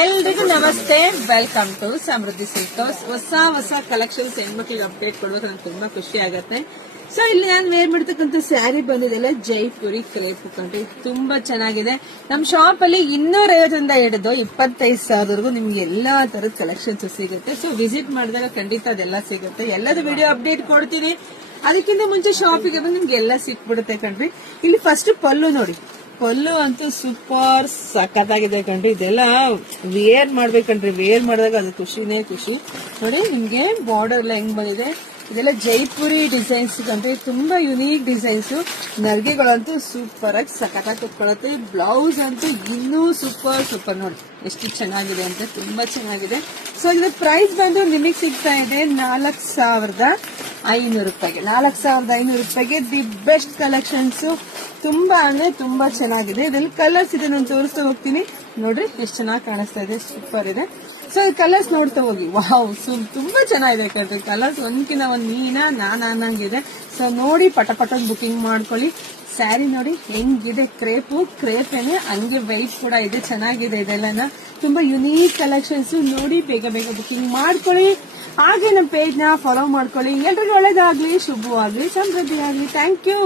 ಎಲ್ರಿಗೂ ನಮಸ್ತೆ, welcome to Samruddhi silk house. ಹೊಸ ಕಲೆಕ್ಷನ್ಸ್ ಹೆಣ್ಮಕ್ಳಿಗೆ ಅಪ್ಡೇಟ್ ಕೊಡ್ಬೇಕು ನಂಗೆ ತುಂಬಾ ಖುಷಿ ಆಗತ್ತೆ. ಸೊ ಇಲ್ಲಿ ನಾನು ವೇರ್ ಮಾಡ್ತಕ್ಕಂಥ ಸ್ಯಾರಿ ಬಂದಿದೆಲ್ಲ ಜೈಪುರಿ ಕ್ರೇಪ್ ಕಂಡ್ರಿ, ತುಂಬಾ ಚೆನ್ನಾಗಿದೆ. ನಮ್ ಶಾಪ್ ಅಲ್ಲಿ 250 ಹಿಡಿದು 25,000 ನಿಮ್ಗೆ ಎಲ್ಲಾ ತರದ ಕಲೆಕ್ಷನ್ಸ್ ಸಿಗುತ್ತೆ. ಸೊ ವಿಸಿಟ್ ಮಾಡಿದಾಗ ಖಂಡಿತ ಅದೆಲ್ಲ ಸಿಗುತ್ತೆ. ಎಲ್ಲದ ವಿಡಿಯೋ ಅಪ್ಡೇಟ್ ಕೊಡ್ತೀನಿ. ಅದಕ್ಕಿಂತ ಮುಂಚೆ ಶಾಪಿಗೆ ಬಂದು ನಿಮ್ಗೆ ಎಲ್ಲ ಸಿಕ್ಬಿಡುತ್ತೆ ಕಣ್ರಿ. ಇಲ್ಲಿ ಫಸ್ಟ್ ಪಲ್ಲು ನೋಡಿ, ಪಲ್ಲು ಅಂತೂ ಸೂಪರ್ ಸಖತ್ತಾಗಿದೆ ಕಣ್ರಿ. ಇದೆಲ್ಲ ವೇರ್ ಮಾಡ್ಬೇಕಂಡ್ರಿ, ವೇರ್ ಮಾಡಿದಾಗ ಅದು ಖುಷಿನೇ ಖುಷಿ. ನೋಡಿ ನಿಮ್ಗೆ ಬಾರ್ಡರ್ ಎಲ್ಲ ಹೆಂಗ್ ಬಂದಿದೆ, ಇದೆಲ್ಲ ಜೈಪುರಿ ಡಿಸೈನ್ಸ್ ಕಂಡ್ರಿ, ತುಂಬಾ ಯುನೀಕ್ ಡಿಸೈನ್ಸ್. ನರ್ಗೆಗಳಂತೂ ಸೂಪರ್ ಆಗಿ ಸಖತ್ತಾಗಿ ಕುತ್ಕೊಳ್ಳುತ್ತೆ. ಬ್ಲೌಸ್ ಅಂತೂ ಇನ್ನೂ ಸೂಪರ್ ನೋಡಿ ಎಷ್ಟು ಚೆನ್ನಾಗಿದೆ ಅಂತ, ತುಂಬಾ ಚೆನ್ನಾಗಿದೆ. ಸೊ ಇದ್ರ ಪ್ರೈಸ್ ಬಂದು ನಿಮಗೆ ಸಿಗ್ತಾ ಇದೆ 4,500 ರೂಪಾಯಿಗೆ. 4,500 ರೂಪಾಯಿಗೆ ದಿ ಬೆಸ್ಟ್ ಕಲೆಕ್ಷನ್ಸ್. ತುಂಬಾ ಅಂದ್ರೆ ತುಂಬಾ ಚೆನ್ನಾಗಿದೆ. ಇದ್ರಲ್ಲಿ ಕಲರ್ಸ್ ಇದೆ, ನಾನು ತೋರಿಸ್ತಾ ಹೋಗ್ತೀನಿ. ನೋಡ್ರಿ ಎಷ್ಟು ಚೆನ್ನಾಗಿ ಕಾಣಿಸ್ತಾ ಇದೆ, ಸೂಪರ್ ಇದೆ. ಸೊ ಕಲರ್ಸ್ ನೋಡ್ತಾ ಹೋಗಿ. ವಾವ್, ತುಂಬಾ ಚೆನ್ನಾಗಿದೆ ಕಣ್ರಿ. ಕಲರ್ಸ್ ಒಂದ್ಕಿಂತ ಒಂದ್ ನಾನಂಗಿದೆ. ಸೊ ನೋಡಿ ಪಟ ಬುಕಿಂಗ್ ಮಾಡ್ಕೊಳ್ಳಿ. ಸ್ಯಾರಿ ನೋಡಿ ಹೆಂಗಿದೆ, ಕ್ರೇಪೇನೆ, ಹಂಗೆ ವೈಟ್ ಕೂಡ ಇದೆ, ಚೆನ್ನಾಗಿದೆ. ಇದೆಲ್ಲ ತುಂಬಾ ಯುನೀಕ್ ಕಲೆಕ್ಷನ್ಸ್. ನೋಡಿ ಬೇಗ ಬುಕಿಂಗ್ ಮಾಡ್ಕೊಳ್ಳಿ. ಹಾಗೆ ನಮ್ಮ ಪೇಜ್ ನ ಫಾಲೋ ಮಾಡ್ಕೊಳ್ಳಿ. ಎಲ್ರಿಗೂ ಒಳ್ಳೇದಾಗ್ಲಿ, ಶುಭವಾಗ್ಲಿ, ಸಮೃದ್ಧಿ ಆಗ್ಲಿ. Thank you.